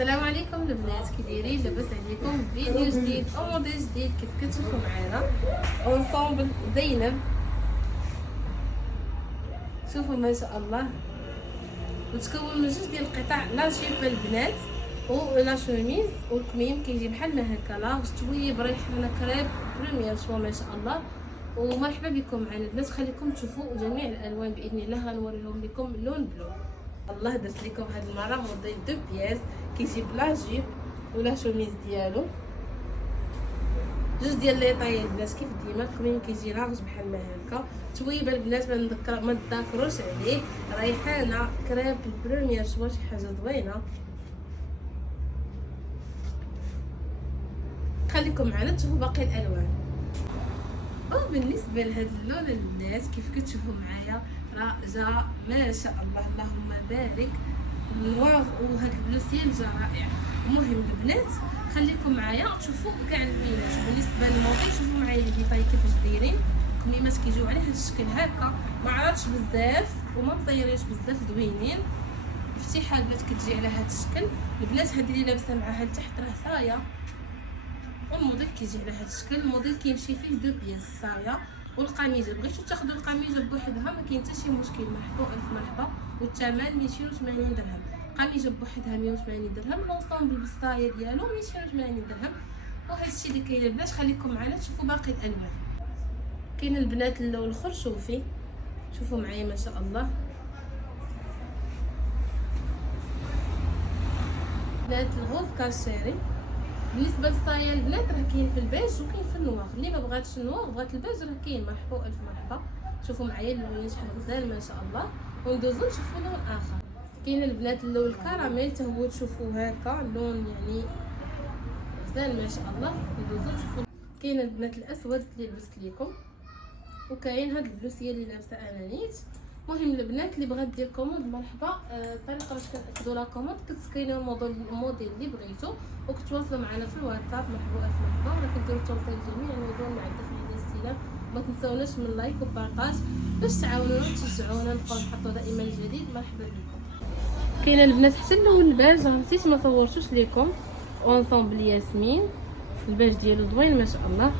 السلام عليكم البنات، كي دايرين؟ لاباس عليكم؟ فيديو جديد او موديل جديد كيف كتشوفوا معنا اونصومبل زينب. شوفوا ما شاء الله، متكون من جوج ديال القطع، لا جيب البنات ولا شوميز والكميم كيجي بحال ما هكا لا طويب ريحانه كريب بريمير شوا ما شاء الله. ومرحبا بكم معنا البنات، خليكم تشوفوا جميع الالوان باذن الله، غنوريهم لكم لون بلو. الله درت لكم هاد المره موديل دو بياس كيجي بلا جيب ولا شوميز ديالو، جوج ديال لي طاي البنات كيف ديما. الكميم كيجي لاغج بحال ما هكا طويبه البنات، ما تذكروش عليه، ريحانه كريب البريمير شوا شي حاجه زوينه. خليكم معنا تشوفوا باقي الالوان. وبالنسبه لهذا اللون البنات كيف كتشوفوا معايا راه جا ما شاء الله اللهم بارك النوار، وهاد البلوسيل جا رائع. المهم البنات خليكم معايا تشوفوا كاع الكميمات. بالنسبه للموطي شوفوا معايا لي ديتاي كيفاش دايرين. الكميمات كيجيو على هاد الشكل هكا، ما عرفتش بزاف وما مطيرينش بزاف، زوينين. افتيحه البنات كتجي على هاد الشكل البنات. هاد اللي لابسه معاها لتحت راه سايه، والموديل كيجي على هاد الشكل. الموديل كيمشي فيه دو بياس السايه والقميجه. بغيتو تاخذوا القميجه بوحدها ما كاين حتى شي مشكل، مرحبا الف مرحبا. والثمن 280 درهم، قميجه بوحدها 180 درهم، لونسومبل بالسايه ديالو 280 درهم. وهذا الشيء اللي كاين البنات. خليكم معنا تشوفوا باقي الالوان. كاين البنات اللون الخرشوفي، شوفوا معايا ما شاء الله بنات. الغوز كاشيري. بالنسبه للصايه البنات راه كاين في البيج وكاين في النوار، اللي ما بغاتش النوار بغات البيج راه كاين، مرحبا الف مرحبا. شوفوا معايا اللون شحال غزال ما شاء الله. وندوزو نشوفوا لون اخر. كاين البنات اللون الكراميل حتى هو تشوفوا هكا اللون يعني غزال ما شاء الله. ندوزو نشوفوا. كاين البنات الاسود اللي لبست لكم، وكاين هاد البلوسيه اللي لابسه انا نيت. المهم البنات اللي بغات دير كوموند مرحبا. الطريقه باش كنأكدوا لا كوموند كتسكرينيو الموديل اللي بغيتو وكتواصلوا معنا في الواتساب. مرحبا الف مرحبا. ولا كديروا التوصيل لجميع المدن المعدة في هذه السلسله. ما تنساوناش من لايك وبارطاج باش تعاونونا وتشجعونا نبقاو نحطوا دائما الجديد. مرحبا بكم. كاينه البنات حتى اللون الباج، نسيت ما صورتوش لكم، اونصومبل ياسمين الباج ديالو زوين ما شاء الله.